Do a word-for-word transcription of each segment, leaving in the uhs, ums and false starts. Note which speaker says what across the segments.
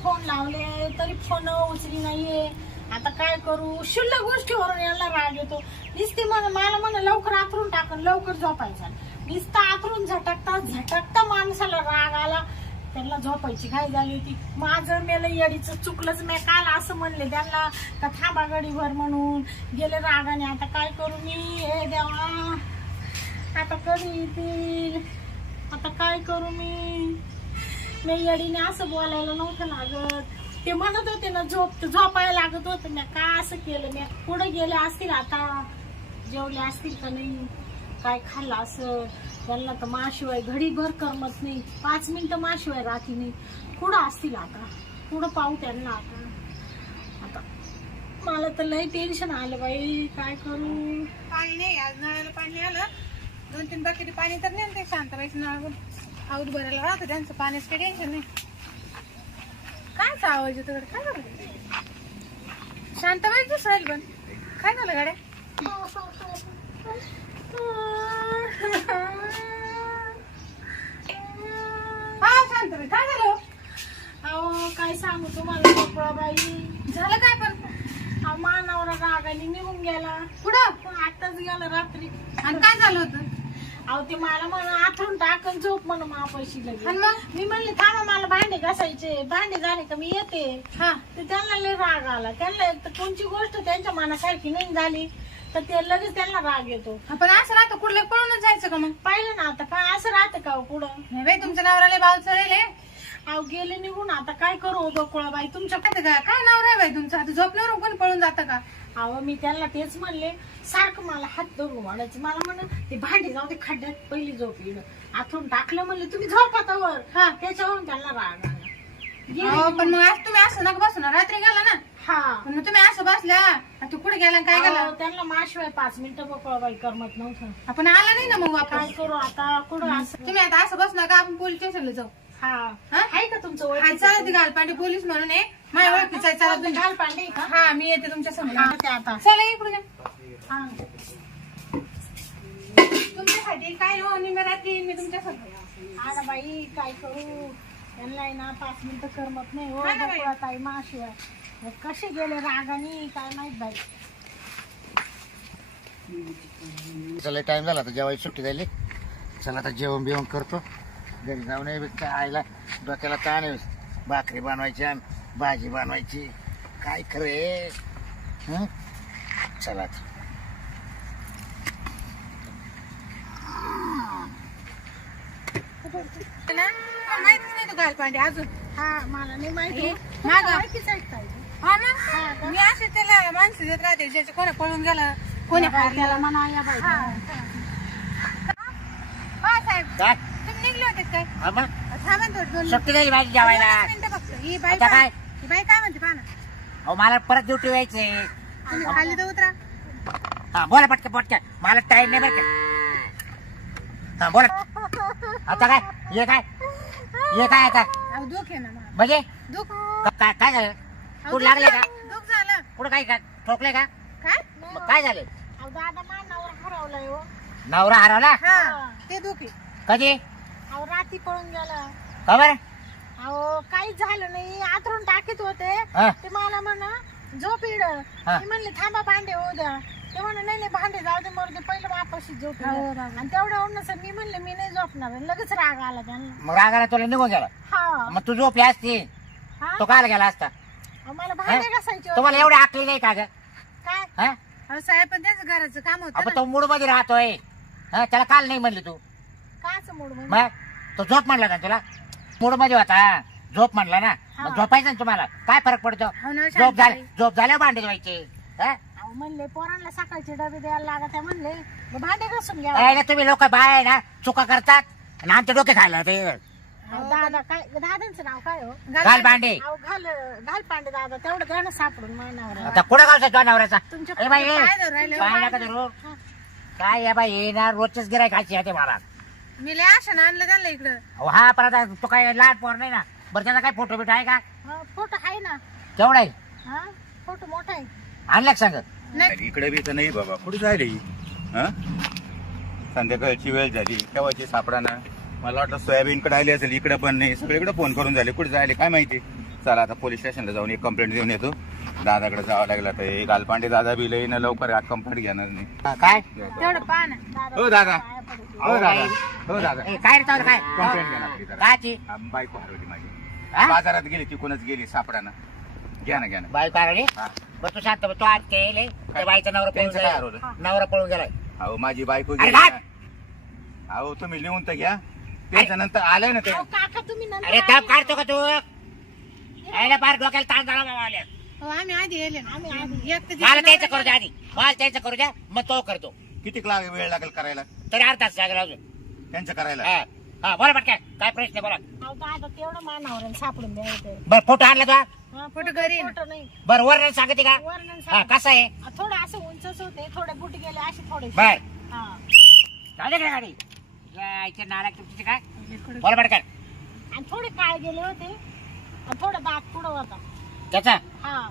Speaker 1: Phone लावले तरी phone उचली नाहीये. आता काय करू? शुल्लक गोष्टीवरून याला राग येतो. नुसती म्हण मला म्हण लवकर आथरून टाकून लवकर झोपायचा. नुसतं आथरून झटकता झटकता माणसाला राग आला. त्यांना झोपायची घाई झाली होती. माझं मेलं येडीचं चुकलंच. मी काल असं म्हणले त्यांना का थांबा गडीभर म्हणून गेले रागाने. आता काय करू मी? हे देवा आता कधी येतील? आता काय करू मी? मी येडीने असं बोलायला नव्हतं लागत. ते म्हणत होते ना झोप झोपायला लागत होतं. मी काय असं केलं? मी पुढे गेले असतील आता जेवले असतील का नाही काय खाल्लं असं. त्यांना तर माशिवाय घडीभर करमत नाही. पाच मिनिटं माशिवाय राहती नाही. पुढं असतील आता पुढं पाहू त्यांना. आता आता मला तर लई टेन्शन आलं बाई. काय करू?
Speaker 2: पाणी नाही आज नळाला पाणी आलं. दोन तीन बाकी पाणी तर नाही. ते शांताबाईचं नळ आऊत भरायला राहतं त्यांचं पाण्याचं काही टेन्शन नाही. कायच आवाज येतो काय झालं? शांताबाई दिसायला पण काय झालं गाड्या? हा शांताबाई काय झालं?
Speaker 1: अहो काय सांगू तुम्हाला गोकुळा बाई.
Speaker 2: झालं काय पण?
Speaker 1: अहो मानावर रागाने निघून गेला.
Speaker 2: कुठं?
Speaker 1: आताच गेला रात्री.
Speaker 2: आणि काय झालं होतं?
Speaker 1: अहो ते मला म्हण आथरून टाकन झोप म्हण मापाशी लगेच.
Speaker 2: आणि मग
Speaker 1: मी म्हणले थांबा मला भांडे घासायचे. भांडे झाले का मी येते.
Speaker 2: हा
Speaker 1: तर त्यांना लय राग आला. त्यांना एक तर कोणची गोष्ट त्यांच्या मनासारखी नाही झाली तर ते लगेच त्यांना राग येतो.
Speaker 2: पण असं राहतं कुठलं पळूनच जायचं का मग?
Speaker 1: पाहिलं ना आता काय असं राहतं का हो पुढं?
Speaker 2: नाही बाई तुमच्या नवऱ्याला भाव चढेल.
Speaker 1: अहो गेले निघून. आता काय करू बकुळा बाई? तुमच्या
Speaker 2: काय काय नवरा आहे बाई तुमचा? आता झोपल्यावर कोणी पळून जातं का?
Speaker 1: अहो मी त्यांना तेच म्हणले. सारखं मला हात धरून वाढायचं. मला म्हण ते भांडी जाऊ ते खड्ड्यात पहिली झोप येणं आथरून टाकलं. म्हणले तुम्ही झोपा वर. हा त्याच्यावरून त्यांना राग आला.
Speaker 2: हो पण मग आज तुम्ही असं नका बसू ना. रात्री गेला ना.
Speaker 1: हा
Speaker 2: पण मग तुम्ही असं बसल्या तू कुठे गेला काय गेला?
Speaker 1: अहो, त्यांना माशिवाय पाच मिनिटं बकुळा बाई करमत नव्हतं.
Speaker 2: आपण आला नाही ना मग
Speaker 1: काय
Speaker 2: वापस.
Speaker 1: करू आता? कुठं असं?
Speaker 2: तुम्ही आता असं बस नका. आपण पोलीस स्टेशनला जाऊ.
Speaker 1: हा
Speaker 2: हा?
Speaker 1: आहे का तुमचं
Speaker 2: हा
Speaker 1: ओळखीचं?
Speaker 2: चला ती घालपांडे पोलीस म्हणून आहे माझ्या ओळखीचा आहे. चला तुम्ही.
Speaker 1: घाल पांडे का?
Speaker 2: हा मी येते तुमच्या समोर.
Speaker 1: हा, ते आता
Speaker 2: चला इकडून या.
Speaker 1: हा.
Speaker 2: तुमच्यासाठी काय हो निम्या रात्री मी तुमच्या समोर.
Speaker 1: हा ना बाई काय करू? त्यांना आहे ना पाच मिनिटं करमत नाही हो
Speaker 2: हा ना बाई.
Speaker 1: बकुळा ताई माशिवाय. हे कसे गेले रागाने काय माहित बाई.
Speaker 3: चला टाइम झाला आता जेवायची सुट्टी झाली. चला आता जेवण बिवण करतो. घरी जाऊन ये काय आईला डोक्याला ताण आहे. भाकरी बनवायची आणि भाजी बनवायची काय खरे. हं? चला आता.
Speaker 2: ना माहितीच नाही तू घालपांडे अजून.
Speaker 1: हा मला नाही माहिती.
Speaker 2: मागं.
Speaker 1: ओळखीचं आहे ताई.
Speaker 2: हा ना मी असे त्याला माणसं देत राहते ज्याचे कोणी पळून गेला कोणी
Speaker 1: या बाई,
Speaker 2: हारलं.
Speaker 1: त्याला म्हणा या बाई.
Speaker 2: हा. हा साहेब
Speaker 3: काय
Speaker 2: तुम्ही निघले होते काय?
Speaker 3: हा मग
Speaker 2: थांबा ना थोडं दोन
Speaker 3: सुट्टी झाली माझी जेवायला.
Speaker 2: दोन मिनिटं फक्त. ही बाई
Speaker 3: आता काय?
Speaker 2: ही बाई काय म्हणते पहा ना.
Speaker 3: अहो मला परत ड्युटी व्हायचे.
Speaker 2: तुम्ही खाली तर उतरा.
Speaker 3: हा बोला पटकन पटकन. मला टाइम नाही बरं का. हा बोला. आता काय ये काय ये काय आता
Speaker 2: अहो दुख आहे ना मला.
Speaker 3: म्हणजे
Speaker 2: दुख
Speaker 3: क- काय काय झालं?
Speaker 2: अहो,
Speaker 3: कुठं
Speaker 2: दुख
Speaker 3: लागले का?
Speaker 2: झालं. दुख झालं
Speaker 3: कुठं काय का ठोकले का?
Speaker 2: काय?
Speaker 3: मग काय झालं?
Speaker 1: अहो दादा मानावर हरवलाय हो.
Speaker 3: नवरा हरवला
Speaker 2: हा ते दुख आहे.
Speaker 3: कधी?
Speaker 1: अहो रात्री पळून गेला.
Speaker 3: खबर
Speaker 1: अहो काहीच झालं नाही. आथरून टाकीत होते.
Speaker 3: हा.
Speaker 1: ते मला म्हणा झोप इड.
Speaker 3: हा.
Speaker 1: मी म्हणले थांबा भांडे होऊ द्या. ते म्हणा नाही नाही भांडे जाऊ दे मरू दे पहिलं वापशी झोप
Speaker 2: हो,
Speaker 1: इड.
Speaker 2: राग.
Speaker 1: आणि तेवढं होऊन सर मी म्हणले मी नाही झोपणार. लगेच राग आला त्यांना.
Speaker 3: मग रागाला तुला निघून गेला.
Speaker 1: हा
Speaker 3: मग तू झोपली असती
Speaker 1: हा?
Speaker 3: तो कायला गेला असता?
Speaker 1: अहो, मला भांडे घासायचे होते.
Speaker 3: तुम्हाला एवढी आकली नाही का ग?
Speaker 1: काय?
Speaker 3: हा?
Speaker 2: अहो साहेब पण त्याचं घराचं काम होतं
Speaker 3: आपण
Speaker 2: ना.
Speaker 3: तो मूड मध्ये राहतोय. हा त्याला काल नाही म्हणली तू.
Speaker 1: काच मूड म्हणजे?
Speaker 3: मग तो झोप म्हणला ना तुला. मूड मध्ये होता झोप म्हणला ना. मग झोपायचं ना तुम्हाला. काय फरक पडतो?
Speaker 2: हो ना
Speaker 3: झोप झाले
Speaker 2: शांताबाई.
Speaker 3: झोप झाल्या भांडे धुवायचे. हा?
Speaker 1: अहो म्हणले पोरांना सकाळचे डबे द्यायला लागत आहे म्हणले मग भांडे घासून घ्या.
Speaker 3: काय ना तुम्ही लोक बाय आहे ना चुका करतात आणि आमचे डोके खायला ते
Speaker 1: अहो, दादा काय दादांचं नाव काय हो?
Speaker 3: घाल भांडे.
Speaker 1: अहो घाल घाल पांडे दादा तेवढं घ्या ना सापडून मानावर.
Speaker 3: आता कुठं गावचा तुझ्या नवऱ्याचा?
Speaker 1: तुमच्या
Speaker 3: ए बाई ए,
Speaker 2: काय धरू राहिले?
Speaker 3: काय नका धरू. काय या बाई हे ना रोजच गिराय खायची आहे ते मला.
Speaker 2: मी लय आशा आणलं त्यांना इकडं.
Speaker 3: अहो हा परत आता तो काय लहान पोर नाही ना. बरं त्याचा काय फोटो बिटो आहे का?
Speaker 1: हा, फोटो आहे ना.
Speaker 3: केवढा आहे?
Speaker 1: हा फोटो मोठा आहे.
Speaker 3: आणला का सांगत?
Speaker 2: नाही
Speaker 4: इकडे बी तर नाही बाबा कुठे जायला ही हा संध्याकाळची वेळ झाली केव्हाची सापडा ना. मला वाटलं सोयाबीन कडे आली असेल. इकडे पण नाही. सगळीकडे फोन करून झाले कुठे जायले काय माहिती. चला आता पोलीस स्टेशनला जाऊन एक कंप्लेंट देऊन येतो. दादाकडे जावं लागलं तर हे गालपांडे दादा बी लई ना लवकर कंप्लेंट घेणार नाही.
Speaker 3: हा, काय
Speaker 2: तेवढं पहा ना.
Speaker 4: हो दादा हो दादा हो दादा
Speaker 3: ए, काय रे तो काय
Speaker 4: कंप्लेंट घ्या ना आपली जरा.
Speaker 3: काची
Speaker 4: हा, बायको हरवली माझी.
Speaker 3: हा?
Speaker 4: बाजारात गेली तिकूनच गेली सापडाना. घ्या ना घ्या ना.
Speaker 3: बाई काय रे
Speaker 4: हा.
Speaker 3: बरं तू शांत बस. तू आज केले त्या बाईचा नवरा पळून
Speaker 4: त्यांचं काय
Speaker 3: गेलाय.
Speaker 4: हरवलं?
Speaker 3: नवरा पळून गेलाय.
Speaker 4: अहो माझी बायको
Speaker 3: अरे
Speaker 4: गेली
Speaker 3: काय?
Speaker 4: ना. अहो तुम्ही लिहून तर घ्या. त्याच्यानंतर आलंय ना ते.
Speaker 1: अहो, काका तुम्ही नंतर
Speaker 3: अरे दम काढतो का तू यायला पार डोक्याला ताण झाला बाबा आल्या.
Speaker 2: हो आम्ही आधी येले ना.
Speaker 1: आम्ही आधी.
Speaker 2: एक तर
Speaker 3: मला
Speaker 2: दिवशी
Speaker 3: त्याचं करू द्या आधी. मला त्याचं करू द्या मग तो करतो.
Speaker 4: किती लाग- वेळ लागेल करायला
Speaker 3: तरी अर्धा तास लागेल अजून.
Speaker 4: त्यांचं करायला?
Speaker 3: हा हा बोला पटकन काय प्रश्न आहे, बोला.
Speaker 1: अहो, दादा तेवढं मानावर सापडून द्यायचं.
Speaker 3: बरं फोटो आणला तू
Speaker 1: हा,
Speaker 2: फोटो घरी आहे ना.
Speaker 1: फोटो नाही
Speaker 3: बरं वर सांगते का
Speaker 1: वर्णन
Speaker 3: हा
Speaker 1: सांग.
Speaker 3: कसं आहे
Speaker 1: थोडं असं उंचच होते थोडे बुटी गेले असे थोडे
Speaker 3: बर
Speaker 1: हा
Speaker 3: जाऊ दे का गाडी यायचे नाराज तुमची काय
Speaker 2: इकडं.
Speaker 3: बोला पटकन.
Speaker 1: आणि थोडे काळ गेले होते आणि थोडं दात पुढं होता.
Speaker 3: त्याचा
Speaker 1: हा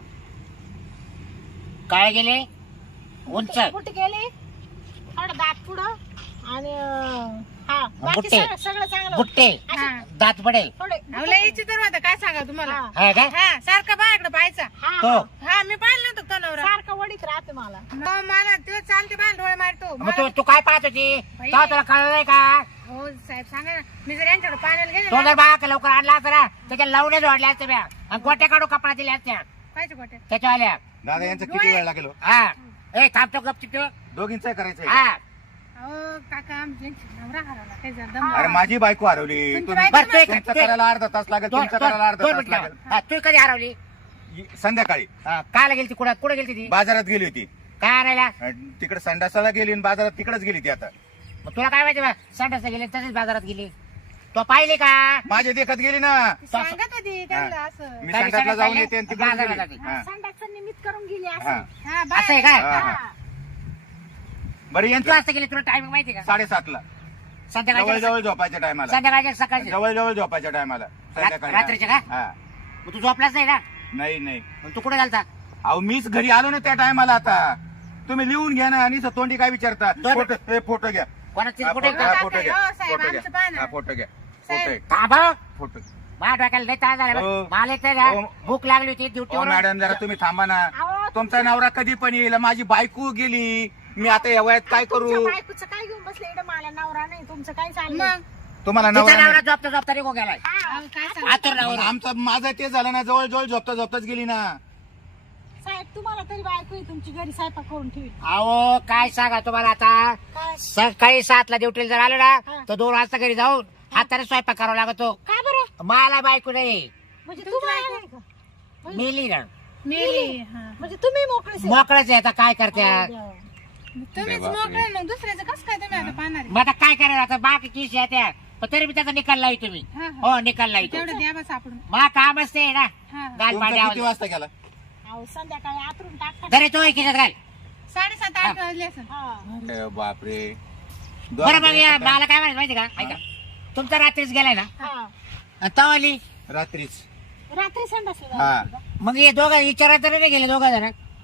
Speaker 3: काय गेले उंच
Speaker 1: बुटी गेले थोडं दात पुढं आणि अं, हा बाकी
Speaker 3: बुट्टे.
Speaker 1: सगळं सगळं चांगलं होतं.
Speaker 3: बुट्टे
Speaker 2: हा.
Speaker 3: दात पडेल
Speaker 1: थोडे
Speaker 2: अहो, लय विचित्र होतं काय सांगा तुम्हाला.
Speaker 1: हा.
Speaker 3: हा काय
Speaker 2: हा सारखं बायाकडे पाहायचा.
Speaker 1: हा
Speaker 3: तो
Speaker 2: हा मी पाहिलं नव्हतं तो नवरा.
Speaker 1: सारखं वडीत राहते मला.
Speaker 2: मग मला तो चालते बाहेर डोळे मारतो.
Speaker 3: मग तू तू काय पाहत होती
Speaker 2: बाई.
Speaker 3: तेव्हा तुला कळलं नाही का
Speaker 2: हो साहेब सांगा ना. मी जर यांच्याकडे पाण्याला गेले
Speaker 3: तो
Speaker 2: ना.
Speaker 3: जर बाळा लवकर आणला असता ना त्याच्या लावणे जोडल्या असत्या ब्या आणि गोट्या काढू कपडा दिल्या असत्या
Speaker 2: पाहिजे गोट्या.
Speaker 3: त्याच्या आल्या
Speaker 4: दादा यांचं किती वेळ लागेल हो?
Speaker 3: हा ए थांबतो गपचिप तो.
Speaker 4: दोघींचं करायचंय
Speaker 3: हा
Speaker 2: अहो काका आमच्या नवरा हरवला काही झालं दम
Speaker 4: अरे माझी बायको हरवली.
Speaker 2: तुमची
Speaker 4: तुम्ही-
Speaker 2: बायको
Speaker 3: बरं, तू-
Speaker 4: तुमचं
Speaker 3: तू-
Speaker 4: करायला अर्धा तास लागेल.
Speaker 3: दोन-
Speaker 4: तुमचं
Speaker 3: दोन-
Speaker 4: करायला अर्धा
Speaker 3: दोन
Speaker 4: तास
Speaker 3: मिनिटं.
Speaker 4: लागेल.
Speaker 3: हा, तू कधी हरवली
Speaker 4: संध्याकाळी
Speaker 3: हा, कायला गेली ती कुठं कुठे गेली ती
Speaker 4: बाजारात गेली होती.
Speaker 3: काय आणायला
Speaker 4: तिकडे संडासाला गेली आणि बाजारात तिकडेच गेली ती आता.
Speaker 3: मग तुला काय माहिती बा संडासला गेली तसेच बाजारात गेली तो पाहिली का
Speaker 4: माझ्या देखत गेली ना.
Speaker 2: ती सांगत होती त्यांना असं.
Speaker 4: मी
Speaker 3: काय
Speaker 4: संडासला
Speaker 3: विचारायला
Speaker 4: जाऊन
Speaker 3: चालले?
Speaker 4: येते आणि तिकडे
Speaker 3: बाजाराला
Speaker 4: गेली.
Speaker 3: जाते.
Speaker 4: हा.
Speaker 1: संडासचं निमित्त करून गेली
Speaker 4: हा.
Speaker 1: असं.
Speaker 2: हा
Speaker 3: असं आहे
Speaker 2: बाय.
Speaker 3: काय
Speaker 4: हा, हा.
Speaker 1: हा.
Speaker 3: तू
Speaker 4: बरं यांचं
Speaker 3: वाजता गेली तुला टायमिंग माहिती का
Speaker 4: साडेसातला जवळ
Speaker 3: संध्याकाळच्या
Speaker 4: जवळ झोपायच्या टायमाला.
Speaker 3: संध्याकाळच्या सकाळची
Speaker 4: जवळ जवळ झोपायच्या टायमाला संध्याकाळी.
Speaker 3: रात्रीच्या का?
Speaker 4: हा.
Speaker 3: मग तू झोपलाच नाही ना
Speaker 4: नाही नाही
Speaker 3: मग तू कुठे घालता
Speaker 4: अहो मीच घरी आलो ना त्या टायमाला. आता तुम्ही लिहून घ्या ना आणि तोंडी काय विचारता.
Speaker 3: दोन-
Speaker 4: फोटो हे फोटो घ्या.
Speaker 3: कोणाची
Speaker 4: हा,
Speaker 3: कुठे
Speaker 4: फोटो हा, फोटो घ्या.
Speaker 2: हो, साहेब,
Speaker 4: फोटो घ्या.
Speaker 2: आमचं पाहा ना.
Speaker 4: हा, फोटो घ्या.
Speaker 2: साहेब.
Speaker 4: फोटो आहे.
Speaker 3: थांबा
Speaker 4: फोटो.
Speaker 3: माझ्या डोक्याला लय ताण झाला
Speaker 4: हो.
Speaker 3: बरं. मला येते ना
Speaker 4: हो.
Speaker 3: भूक लागली होती
Speaker 4: ओ
Speaker 3: ड्युटीवर
Speaker 4: मॅडम जरा तुम्ही थांबा ना.
Speaker 1: अहो,
Speaker 4: तुमचा नवरा कधी पण येईल. माझी बायको गेली. मी आता या वयात काय
Speaker 1: तुमच्या
Speaker 4: करू.
Speaker 1: बायकोचं काय घेऊन बसले इकडे मला नवरा नाही तुमचं काय चाललं
Speaker 2: मग
Speaker 4: तुम्हाला
Speaker 3: तिचा
Speaker 4: नवरा
Speaker 3: नवरा
Speaker 4: नाही.
Speaker 3: झोपता झोपता निघून गेलाय
Speaker 1: हा.
Speaker 2: अहो, काय सांग
Speaker 3: आतुर
Speaker 4: मग
Speaker 3: नवरा
Speaker 4: आमचं माझं ते झालं ना जवळ जवळ झोपता झोपताच गेली ना.
Speaker 1: साहेब तुम्हाला तरी बायको आहे तुमची घरी स्वयंपाक करून ठेवी
Speaker 3: अहो काय सांगा तुम्हाला आता
Speaker 1: काय
Speaker 3: सकाळी सातला ड्युटीला जर आलो ना
Speaker 1: हा.
Speaker 3: तर दोन वाजता घरी जाऊन हाताने स्वयंपाक करावा लागतो.
Speaker 1: काय बरं
Speaker 3: मला बायको नाही
Speaker 1: म्हणजे
Speaker 2: तुमची
Speaker 1: तुम्हाला
Speaker 2: बायको?
Speaker 1: नाही का?
Speaker 3: मेली ना
Speaker 2: मेली. हा.
Speaker 1: म्हणजे तुम्ही मोकळेच आहे.
Speaker 3: मोकळच आहे आता काय करत्या
Speaker 1: अरे देवा.
Speaker 2: तुम्हीच
Speaker 4: बापरे.
Speaker 2: मोकळे मग दुसऱ्याचं कसं काय तुम्ही आता पाहणार आहे?
Speaker 3: मग आता काय करायचं आता बाकी किस त्या पण तरी मी त्याचा निकाल लावी तुम्ही
Speaker 2: हा, हा.
Speaker 3: हो निकाल लावी
Speaker 2: तेवढं द्या बा सापडून.
Speaker 3: मला काम असते ना
Speaker 2: हा.
Speaker 3: गाल
Speaker 4: तुमचा
Speaker 3: पाणी
Speaker 4: किती
Speaker 3: आवाज
Speaker 4: वाजता गेला.
Speaker 1: अहो संध्याकाळी आतरून टाकतात
Speaker 3: तरी तो एकीच्यात घाल
Speaker 2: साडेसात आठ वाजले असं.
Speaker 1: हा.
Speaker 4: अरे बापरे.
Speaker 3: बरं मग या, मला काय माहिती माहिती का ऐका तुमचा रात्रीच गेलाय ना
Speaker 1: हा.
Speaker 3: आणि तवाली
Speaker 4: रात्रीच.
Speaker 1: रात्री संडासला
Speaker 4: हा.
Speaker 1: जायचं का?
Speaker 3: मग हे दोघं विचारा तरी नाही गेले दोघं जण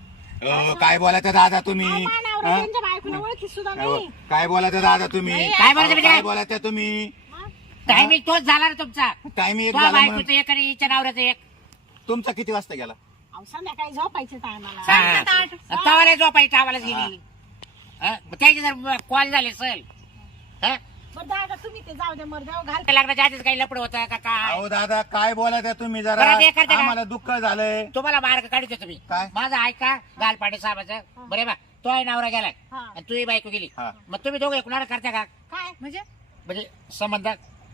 Speaker 4: अहो, काय बोलायचं दादा तुम्ही.
Speaker 1: अहो, माझ्या नवरा
Speaker 4: हा?
Speaker 1: त्यांच्या बायकोला ओळखी सुद्धा
Speaker 4: अहो,
Speaker 1: नाही
Speaker 4: काय बोलायचं दादा तुम्ही.
Speaker 3: काय बोलायचं
Speaker 4: अहो,
Speaker 3: म्हणजे?
Speaker 4: काय बोलायचं तुम्ही.
Speaker 1: हा?
Speaker 3: टायमिंग तोच झाला ना तुमचा
Speaker 4: टाइम एक
Speaker 3: तो
Speaker 4: झाला मग.
Speaker 3: बायकोचं एक आणि हिच्या नवऱ्याचं एक
Speaker 4: तुमचा किती वाजता गेला.
Speaker 1: अहो संध्याकाळी झोपायचं टायमाला
Speaker 2: साडेसात आठ.
Speaker 3: तवाला झोपायची टावालाच गेली हा? मग त्याचे जर कॉल झाले असेल हा?
Speaker 1: बरं दादा तुम्ही ते जाऊ द्या मर जाऊ घाल
Speaker 3: लग्नाच्या आधीच काही लपड होतं का काय
Speaker 4: अहो दादा काय बोलायचं तुम्ही जरा.
Speaker 3: बरं, ते करते का?
Speaker 4: आम्हाला दुःख झालंय.
Speaker 3: तुम्हाला मार्ग काढतो तुम्ही
Speaker 4: काय?
Speaker 3: माझा ऐका गालपाटे साहेबाचं बरे बा तो आहे नवरा गेलाय
Speaker 1: हा.
Speaker 3: आणि तुही बायको गेली
Speaker 4: हा.
Speaker 3: मग तुम्ही दोघं एकूण करता का
Speaker 1: काय
Speaker 2: म्हणजे
Speaker 3: म्हणजे संबंध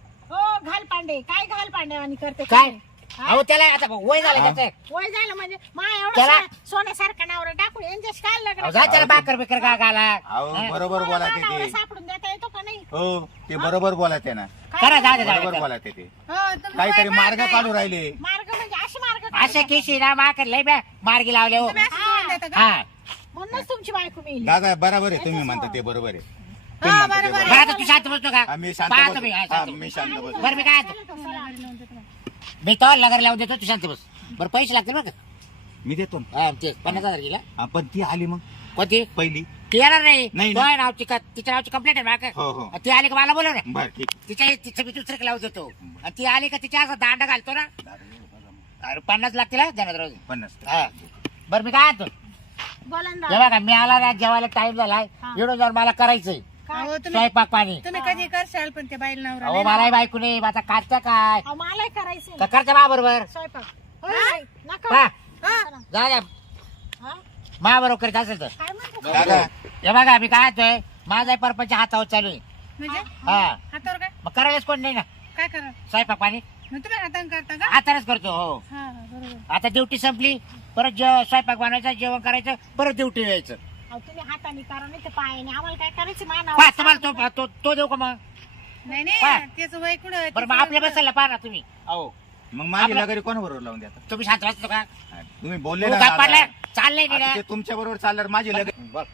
Speaker 1: हो घाल पांडे काय घाल पांडे आणि करते
Speaker 3: काय
Speaker 1: हा?
Speaker 3: अहो त्याला आता वय झालं
Speaker 4: हा.
Speaker 3: त्याचं
Speaker 1: वय झालं म्हणजे मा
Speaker 3: त्याला-
Speaker 1: एवढं सो- सोन्यासारखा नवरा टाकून यांच्याशी काय
Speaker 3: अहो,
Speaker 1: लग्न
Speaker 3: जा त्याला बाकर बिकर का घाला
Speaker 4: अहो
Speaker 3: हा?
Speaker 4: बरोबर
Speaker 1: तुम्हाला
Speaker 4: बोलायचे
Speaker 1: मा नवरा
Speaker 4: ते.
Speaker 1: सापडून देता येतो का नाही
Speaker 4: हो ते बरोबर बोलायचे ना.
Speaker 1: काय
Speaker 3: करा जा
Speaker 1: बरं?
Speaker 3: जा
Speaker 4: बरोबर
Speaker 3: जा.
Speaker 4: बोलायचे ते.
Speaker 2: हो तुमचं
Speaker 4: काहीतरी
Speaker 2: वय
Speaker 4: मार्ग
Speaker 2: काय?
Speaker 4: काढू राहिले.
Speaker 1: मार्ग म्हणजे असे मार्ग
Speaker 3: असे
Speaker 1: काढतात.
Speaker 3: केशी ना माकर लय बॅ मार्गी लावले हो
Speaker 2: तुम्ही असं सोडून देता का?
Speaker 3: हा
Speaker 1: म्हणूनच तुमची बायको मिळली
Speaker 4: दादा बरोबर आहे तुम्ही म्हणता ते बरोबर आहे.
Speaker 2: हा,
Speaker 4: तुम्ही म्हणता ते
Speaker 2: बरोबर
Speaker 3: बरं
Speaker 4: बरोबर
Speaker 3: आता तू शांत बसतो का
Speaker 4: आहे. आम्ही शांत
Speaker 3: पहा
Speaker 4: बसतो.
Speaker 3: तुम्ही हा,
Speaker 4: हा,
Speaker 3: शांत
Speaker 4: मी
Speaker 3: बस.
Speaker 4: शांत बसतो.
Speaker 3: बरं मी काय आता-
Speaker 2: तुम्हाला घरी लावून देतो.
Speaker 3: मी तो लगर लावून देतो तू शांत बस बरं पैसे लागतील बरं का
Speaker 4: मी देतो ना.
Speaker 3: हा, ते पन्नास हजार गेला
Speaker 4: हा, पण ती आली मग
Speaker 3: कोणती
Speaker 4: पहिली.
Speaker 3: ती येणार नाही
Speaker 4: नाही
Speaker 3: तो
Speaker 4: ना.
Speaker 3: आहे नावची का तिच्या नावची कंप्लेंट आहे माका
Speaker 4: हो हो
Speaker 3: ती आली का मला बोलव ना
Speaker 4: बर ठीक.
Speaker 3: तिच्या तिचं मी दुसरं लावत होतो आणि ती आली का तिच्या असं दांडा घालतो ना अरे पन्नास लागतील हा धनराज
Speaker 4: पन्नास
Speaker 3: हा बरं मी काय आणतो
Speaker 1: बोला ना
Speaker 3: जेव्हा का मी आला ना जेवायला टाइम झालाय
Speaker 1: हा.
Speaker 3: एवढं जर मला करायचंय
Speaker 1: काय?
Speaker 2: अहो तुम्ही
Speaker 3: स्वयंपाक पाणी
Speaker 2: तुम्ही कधी करशाल पण त्या बाईला नवरा
Speaker 3: अहो
Speaker 2: नाही ना.
Speaker 3: मलाही बायको नाही आता काढतं काय
Speaker 1: अहो, मलाही करायचंय
Speaker 3: तर करते मा बरोबर
Speaker 1: स्वयंपाक होय, नका
Speaker 3: हा
Speaker 2: हा.
Speaker 3: जा द्या
Speaker 1: हा?
Speaker 3: मा बरोबर करीत असेल तर
Speaker 1: काय म्हणतो
Speaker 4: दादा
Speaker 3: हे बघा मी काय आणतोय माझा परपंच हातावर चालू आहे
Speaker 2: म्हणजे
Speaker 3: हा
Speaker 2: हातावर काय
Speaker 3: मग करायलाच कोण नाही ना
Speaker 2: काय करा
Speaker 3: स्वयंपाक पाणी
Speaker 2: मग तुम्ही हाताने करता का
Speaker 3: हातानेच करतो हो
Speaker 2: हा हा, बरोबर
Speaker 3: आता ड्युटी संपली परत जे- स्वयंपाक बनवायचा जेवण करायचं परत ड्युटी यायचं
Speaker 1: अहो, तुम्ही हाताने करा नाही तर पायाने आम्हाला काय करायचं माना
Speaker 3: पहा तुम्हाला तो तो तो देऊ का मग
Speaker 2: नाही
Speaker 3: हा.
Speaker 2: नाही त्याचं वय कुठं
Speaker 3: बरं मग आपल्या बसायला पहा ना तुम्ही अहो
Speaker 4: मग माझी
Speaker 3: आपलं-
Speaker 4: लगरी कोण बरोबर लावून द्या
Speaker 3: तुम्ही शांत वाचतो का
Speaker 4: तुम्ही बोलले
Speaker 3: तू
Speaker 4: ना
Speaker 3: गप्प
Speaker 4: दादा.
Speaker 3: पडलाय? चाललंय नाही
Speaker 4: आता
Speaker 3: ना
Speaker 4: ते तुमच्या बरोबर चालल्यावर माझी लगरी
Speaker 3: बरं.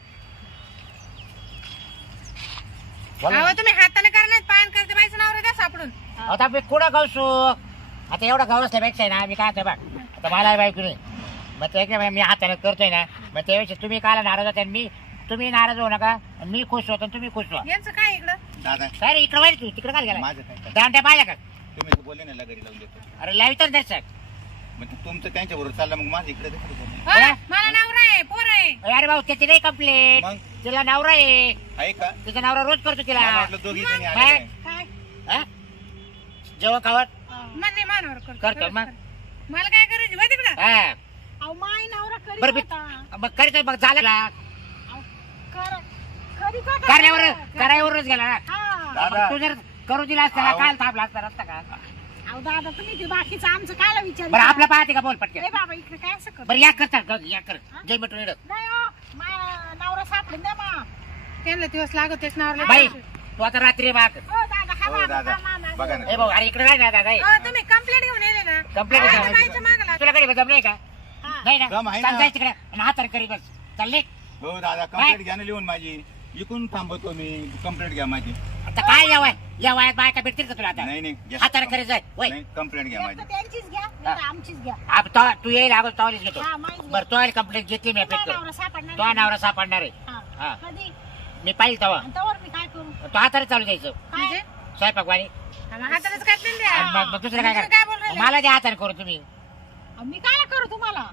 Speaker 3: बोला
Speaker 2: अहो
Speaker 3: ना.
Speaker 2: तुम्ही हाताने करा नाही पायाने करते बाईचं नवरा द्या सापडून
Speaker 3: आता मी कुठं गावसू आता एवढं गावसल्यापेक्षा आहे ना मी काय बघ आता मला बायको नाही मग ते काय मी हाताने करतोय ना मग त्यापेक्षा तुम्ही काला नाराज होता आणि मी तुम्ही नाराज होऊ नका आणि मी खुश होतो आणि तुम्ही खुश व्हा
Speaker 2: यांचं काय इकडं
Speaker 4: दादा
Speaker 3: काय रे इकडे वाईट तू तिकडे काय गेला
Speaker 4: माझं काय
Speaker 3: दांड्या पाहिल्या का
Speaker 4: तुम्ही बोलले ना लगरी लावून देतो
Speaker 3: अरे लावितच दर्शक
Speaker 4: मग ते तुमचं त्यांच्या बरोबर चाललं मग माझं इकडे देखील बोलणं.
Speaker 2: हा, मला नवरा आहे पोर आहे
Speaker 3: अरे भाऊ त्याची नाही कंप्लेंट
Speaker 4: मग
Speaker 3: तिला नवरा आहे
Speaker 4: आहे का
Speaker 3: तिचा नवरा रोज करतो तिला
Speaker 4: मला वाटलं दोघी जणी
Speaker 3: काय?
Speaker 4: आले काय.
Speaker 1: काय
Speaker 3: हा? जेवण खावत
Speaker 2: मन नाही मानवर करतो
Speaker 3: करतो मग.
Speaker 2: मला काय करायचं माहिती का
Speaker 3: हा
Speaker 1: अहो माय नवरा करीत
Speaker 3: बरं मी
Speaker 1: होता.
Speaker 3: मग करीत मग झालं ना
Speaker 1: अहो, कर- करीत होता.
Speaker 3: कार्यावर करायवरच गेला ना
Speaker 1: हा.
Speaker 4: दादा.
Speaker 3: मग तू जर करू दिला असता ना
Speaker 4: अहो.
Speaker 3: काल थांबला असता रस्ता का
Speaker 1: अहो दादा तुम्ही ते बाकीचं आमचं कायला विचार
Speaker 3: बरं आपलं पाहते का बोल पटके
Speaker 1: ए बाबा इकडे काय असं कर
Speaker 3: बरं या करता या कर जय मिटून येडं.
Speaker 1: नाही हो माय नवरा सापडून द्या मा
Speaker 2: त्यांना दिवस लागत तेच नवरा
Speaker 3: बाई तू आता रात्री बाग
Speaker 1: हो दादा हा
Speaker 4: हो
Speaker 1: बाबा,
Speaker 4: दादा
Speaker 1: हा, मा, मा,
Speaker 4: बघा
Speaker 1: मा.
Speaker 3: ए
Speaker 4: ना
Speaker 3: भाऊ अरे इकडे काय ना दादा
Speaker 2: हो, तुम्ही कंप्लेंट घेऊन येले ना
Speaker 3: Complaint
Speaker 2: हा,
Speaker 3: घेऊन
Speaker 2: बाईच्या मागं लागले.
Speaker 3: तुला कधी बदम नाही का
Speaker 1: हा.
Speaker 3: नाही ना
Speaker 4: कम आहे ना.
Speaker 3: चाल जायचं तिकडे आणि हाताने करी बस चालले
Speaker 4: हो दादा कंप्लेंट घ्या ना लिहून माझी इकून थांबवतो मी कंप्लेंट घ्या माझी
Speaker 3: आता काय या वय या वयात बायका भेटतील का तुला आता
Speaker 4: नाही नाही
Speaker 3: हाताने करी जाय वय
Speaker 4: नाही कंप्लेंट घ्या
Speaker 1: एक
Speaker 4: माझी
Speaker 1: तर त्यांचीच घ्या नाही तर आमचीच घ्या
Speaker 3: आप तो तू येईल अगोदर तवालीच घेतो
Speaker 1: हा माहीत घ्या.
Speaker 3: बरं तो कंप्लेंट घेतली मी
Speaker 1: तुमचा
Speaker 3: अपेक्षा
Speaker 1: नवरा सापडणार
Speaker 3: तो
Speaker 1: नाही.
Speaker 3: नवरा सापडणार आहे
Speaker 1: हा.
Speaker 3: हा.
Speaker 1: कधी
Speaker 3: मी पाहिजे तवा
Speaker 1: आणि तवर मी काय करू
Speaker 3: तो हाताने चालू द्यायचं
Speaker 2: म्हणजे
Speaker 3: स्वयंपाक वाणी
Speaker 2: हा, मग हातानेच करते ना
Speaker 3: आणि
Speaker 2: द्या.
Speaker 3: मग मग दुसरं काय
Speaker 2: दुसरं काय बोलू
Speaker 3: करा
Speaker 2: राहिले?
Speaker 3: मला द्या हाताने करू तुम्ही
Speaker 1: अहो, मी काय करू तुम्हाला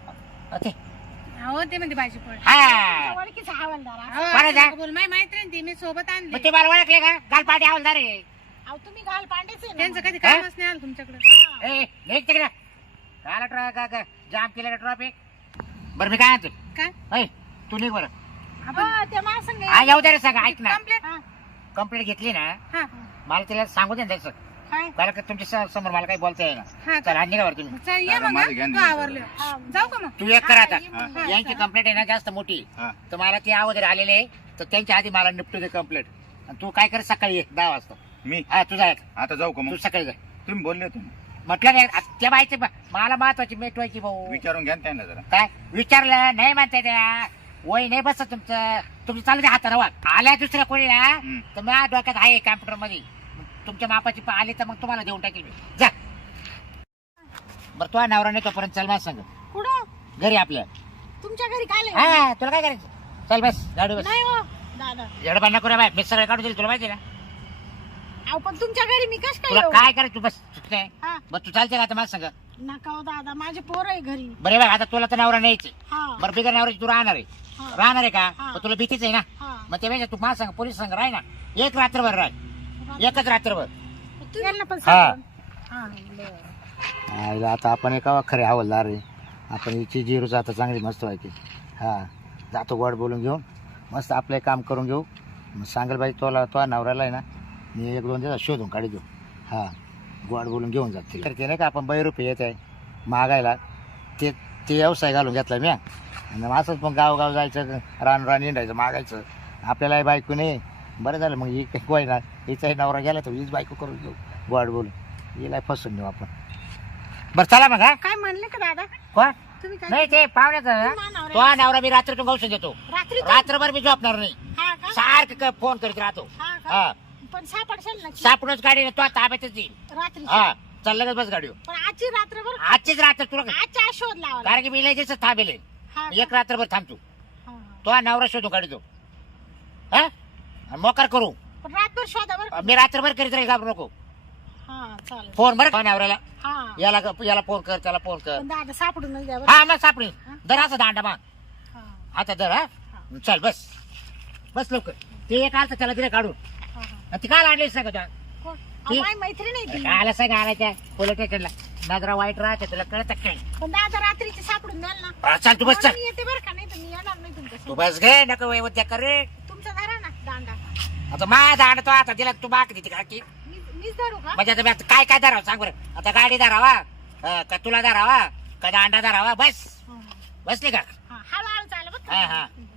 Speaker 3: ते
Speaker 2: हो ते म्हणते भाजी पोळ
Speaker 3: हा
Speaker 1: ओळखीचा हवालदार हा.
Speaker 3: बरं जा.
Speaker 2: बोल माझी मैत्रीण ती मी सोबत आणली
Speaker 3: मग ते मला ओळखले का काल पाठी आवलदार आहे
Speaker 1: अहो तुम्ही घाल पांडेच आहे ना
Speaker 2: त्यांचं
Speaker 1: मग.
Speaker 2: कधी कामच नाही आलं तुमच्याकडे
Speaker 1: हा.
Speaker 3: ए निघ तिकडे काला ट्रॉ का का जाम केलेला ट्रॉफिक बरं मी काय आणतो
Speaker 2: काय
Speaker 3: ऐ तू निघ बरं
Speaker 1: हो, ते मला सांग
Speaker 3: हा येऊ दे रे सगळं ऐक ना
Speaker 2: कंप्लेंट
Speaker 1: हा.
Speaker 3: कंप्लेंट घेतली ना
Speaker 2: हा
Speaker 3: मला तिला सांगू दे ना त्याचं
Speaker 1: काय
Speaker 3: कारण का तुमच्या स- समोर मला काही बोलता येईना
Speaker 2: हा
Speaker 3: चला आणि निघा बरं तुम्ही
Speaker 2: चल ये
Speaker 4: दादा,
Speaker 2: मग
Speaker 4: माझं
Speaker 2: हा.
Speaker 4: घ्या
Speaker 2: तू
Speaker 4: ना.
Speaker 2: आवरले
Speaker 1: हा.
Speaker 2: जाऊ का मग
Speaker 3: तू एक कर आता
Speaker 1: हा, ये मग.
Speaker 2: हा.
Speaker 3: यांची कंप्लेंट आहे ना जास्त मोठी
Speaker 4: हा
Speaker 3: तर मला ती अगोदर आलेली आहे तर त्यांच्या आधी मला निपटू दे कंप्लेंट आणि तू काय कर सकाळी ये दहा वाजता
Speaker 4: मी
Speaker 3: हा तुझा
Speaker 4: आता जाऊ का
Speaker 3: तू
Speaker 4: मग
Speaker 3: सकाळी जाय
Speaker 4: तुम्ही बोलले तुम्ही
Speaker 3: म्हटलं नाही आ, त्या बायचे मला महत्वाची मेटवायची भाऊ
Speaker 4: विचारून घ्या ना त्यांना जरा
Speaker 3: काय विचारलं नाही म्हणते त्या वय नाही बसत तुमचं तुमचं चालू दे हाताला वा आल्या दुसऱ्या कोणी ना
Speaker 4: हम्म.
Speaker 3: तर माझ्या डोक्यात आहे कॅम्प्युटर मध्ये तुमच्या मापाची प- आली तर मग तुम्हाला देऊन टाकेल मी जा बरं तो नवरा नाही तोपर्यंत चल माझ सांग
Speaker 1: कुठं
Speaker 3: घरी आपल्या
Speaker 1: तुमच्या घरी काय लय?
Speaker 3: हा तुला काय करायचं चल बस गाडी बस
Speaker 1: नाही हो दादा
Speaker 3: एवढं नको रे बाय मी सगळं काढून दिली तुला माहिती ना
Speaker 1: अहो पण तुमच्या घरी मी कस काय
Speaker 3: तुला
Speaker 1: येऊ?
Speaker 3: काय करायचं तू बस चुकते
Speaker 1: हा
Speaker 3: बरं तू चालते का आता माझं सांग
Speaker 1: नका हो दादा माझे पोर आहे घरी
Speaker 3: बरे बाय आता तुला तर नवरा न्यायचे
Speaker 1: हा
Speaker 3: बरं बिगर नवऱ्याची तू राहणार आहे
Speaker 1: हा.
Speaker 3: राहणार आहे का
Speaker 1: हा.
Speaker 3: मग तुला भीतीच आहे ना
Speaker 1: हा
Speaker 3: मग त्यापेक्षा तू माझ सांग पोलीस सांग राह ना एक रात्रभर राह एकच रात्रभर
Speaker 1: यांना पण
Speaker 3: हा.
Speaker 1: सांगून. हा बरं.
Speaker 3: आता आपण एका खरे हवलदार आहे आपण हिची जिरूच आता चांगली मस्त व्हायची हा जातो गोड बोलून घेऊन मस्त आपलं काम करून घेऊ मग सांगेल बाई तोला तो नवऱ्याला आहे ना मी एक दोन दिवस शोधून काढी देऊ हा गोड बोलून घेऊन जाते तर ते नाही का आपण रुपये येत आहे मागायला ते ते व्यवसाय घालून घेतला मी आणि असंच मग गावगाव जायचं रान रान हिंडायचं मागायचं आपल्यालाही बायको नाही बरं झालं मग ही काही ना हिचाही नवरा गेला तर हीच बायको करून घेऊ गोड बोलून हिला फसून घेऊ आपण बरं चला मग हा
Speaker 1: काय म्हणले का दादा
Speaker 3: कोण
Speaker 1: तुम्ही काय
Speaker 3: नाही ते पाहुण्याचं
Speaker 1: तुम्हा
Speaker 3: तो नवरा मी रात्रीतून गौसून देतो
Speaker 1: रात्री
Speaker 3: रात्रभर मी झोपणार नाही
Speaker 1: हा का
Speaker 3: सारखं फोन करीत राहतो
Speaker 1: हा का
Speaker 3: हा
Speaker 1: पण सापडशाल ना
Speaker 3: सापडूनच गाडी तो ताब्यातच देईल
Speaker 1: रात्री
Speaker 3: हा चल लगेच बस गाडी
Speaker 1: पण आजची रात्रभर
Speaker 3: आजचीच रात्र तुला
Speaker 1: आजच्या शोध लावा
Speaker 3: कारण की मी लगेच थांबेल
Speaker 1: हा
Speaker 3: एक रात्रभर थांबतो
Speaker 1: हा, हा.
Speaker 3: तो नवरा शोधून काढतो हा आणि मोकार करू
Speaker 1: पण रातभर शोधा बरं
Speaker 3: मी रात्रभर करीत राहील घाबरू नको
Speaker 1: हा चालेल
Speaker 3: फोन बरं का नवऱ्याला
Speaker 1: हा
Speaker 3: याला याला फोन कर त्याला फोन कर
Speaker 1: पण दादा सापडून नाही द्या बरं.
Speaker 3: हा मग सापडी दर असं दांडा मग
Speaker 1: हा
Speaker 3: आता दर हा चल बस बस लवकर ते एक आलं तर त्याला तिला काढून
Speaker 1: हा हा
Speaker 3: आणि ती काय आणली सांग तुला
Speaker 1: कोण?
Speaker 3: ती?
Speaker 1: अहो, माझी मैत्रीण नाही ती
Speaker 3: काय सांग आणायच्या पोलीस स्टेशनला नजरा वाईट राहते तुला कळत काय
Speaker 1: पण दादा रात्रीची सापडून द्याल ना
Speaker 3: हा, चल तू बस चल
Speaker 1: म्हणून येते बरं का नाही तर मी येणार नाही तुमच्या
Speaker 3: तू बस घे नको वय उद्या कर रे
Speaker 1: तुमचा धरा ना दांडा
Speaker 3: आता मा दांड तो आता तिला तू बाक देते का की
Speaker 1: मी मीच धरू का
Speaker 3: म्हणजे आता मी आता काय काय धरावं सांग बरं आता गाडी धरावा हा, का तुला धरावा का दांडा धरावा बस
Speaker 1: हा,
Speaker 3: बसली का
Speaker 1: हा हळूहळू चाल बरं
Speaker 3: हा,
Speaker 1: का
Speaker 3: हा.